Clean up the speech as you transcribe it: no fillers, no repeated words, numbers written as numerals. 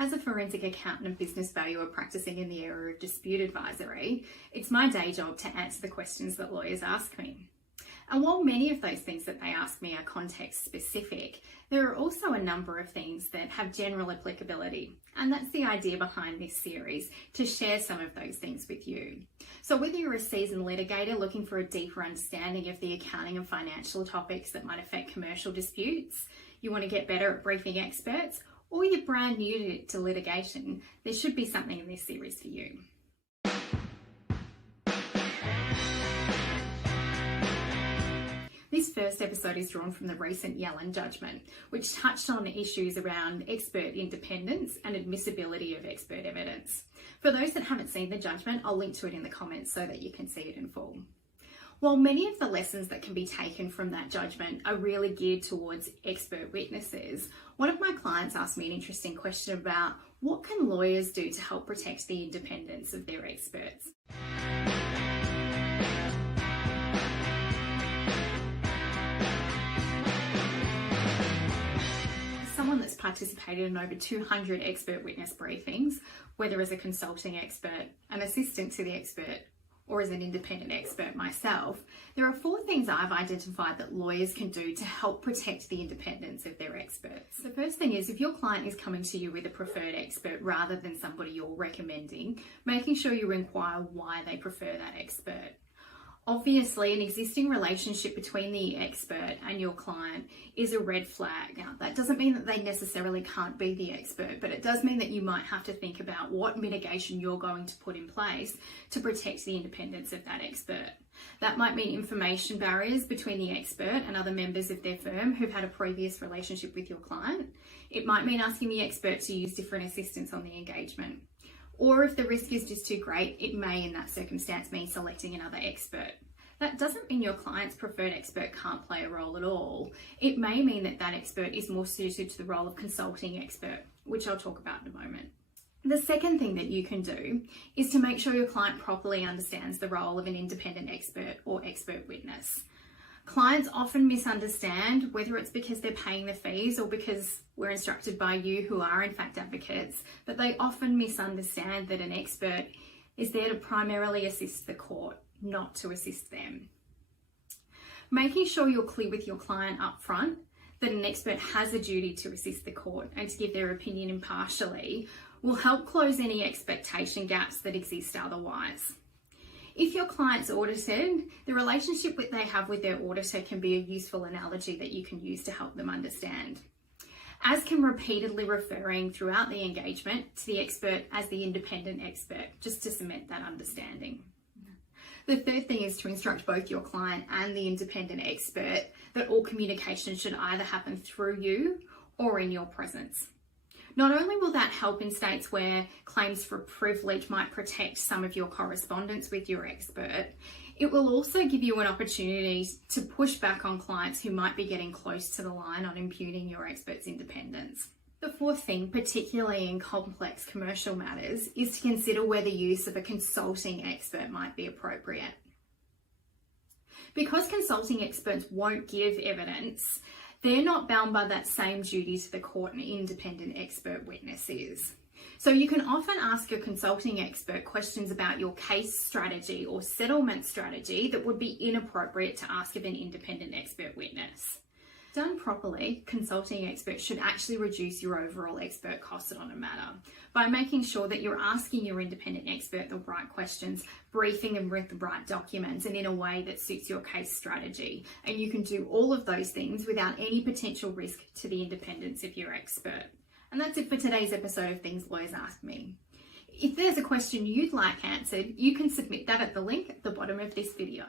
As a forensic accountant and business valuer practicing in the area of dispute advisory, it's my day job to answer the questions that lawyers ask me. And while many of those things that they ask me are context specific, there are also a number of things that have general applicability. And that's the idea behind this series, to share some of those things with you. So whether you're a seasoned litigator looking for a deeper understanding of the accounting and financial topics that might affect commercial disputes, you want to get better at briefing experts, or you're brand new to litigation, there should be something in this series for you. This first episode is drawn from the recent Yellen judgment, which touched on issues around expert independence and admissibility of expert evidence. For those that haven't seen the judgment, I'll link to it in the comments so that you can see it in full. While many of the lessons that can be taken from that judgment are really geared towards expert witnesses, one of my clients asked me an interesting question about what can lawyers do to help protect the independence of their experts. Someone that's participated in over 200 expert witness briefings, whether as a consulting expert, an assistant to the expert, or as an independent expert myself, there are 4 things I've identified that lawyers can do to help protect the independence of their experts. The first thing is, if your client is coming to you with a preferred expert rather than somebody you're recommending, making sure you inquire why they prefer that expert. Obviously, an existing relationship between the expert and your client is a red flag. Now, that doesn't mean that they necessarily can't be the expert, but it does mean that you might have to think about what mitigation you're going to put in place to protect the independence of that expert. That might mean information barriers between the expert and other members of their firm who've had a previous relationship with your client. It might mean asking the expert to use different assistants on the engagement. Or if the risk is just too great, it may in that circumstance mean selecting another expert. That doesn't mean your client's preferred expert can't play a role at all. It may mean that that expert is more suited to the role of consulting expert, which I'll talk about in a moment. The second thing that you can do is to make sure your client properly understands the role of an independent expert or expert witness. Clients often misunderstand, whether it's because they're paying the fees or because we're instructed by you who are in fact advocates, but they often misunderstand that an expert is there to primarily assist the court, not to assist them. Making sure you're clear with your client up front that an expert has a duty to assist the court and to give their opinion impartially will help close any expectation gaps that exist otherwise. If your client's audited, the relationship that they have with their auditor can be a useful analogy that you can use to help them understand. As can repeatedly referring throughout the engagement to the expert as the independent expert, just to cement that understanding. The third thing is to instruct both your client and the independent expert that all communication should either happen through you or in your presence. Not only will that help in states where claims for privilege might protect some of your correspondence with your expert, it will also give you an opportunity to push back on clients who might be getting close to the line on impugning your expert's independence. The fourth thing, particularly in complex commercial matters, is to consider whether use of a consulting expert might be appropriate. Because consulting experts won't give evidence, they're not bound by that same duty to the court an independent expert witness is. So you can often ask a consulting expert questions about your case strategy or settlement strategy that would be inappropriate to ask of an independent expert witness. Done properly, consulting experts should actually reduce your overall expert costs on a matter by making sure that you're asking your independent expert the right questions, briefing them with the right documents, and in a way that suits your case strategy. And you can do all of those things without any potential risk to the independence of your expert. And that's it for today's episode of Things Lawyers Ask Me. If there's a question you'd like answered, you can submit that at the link at the bottom of this video.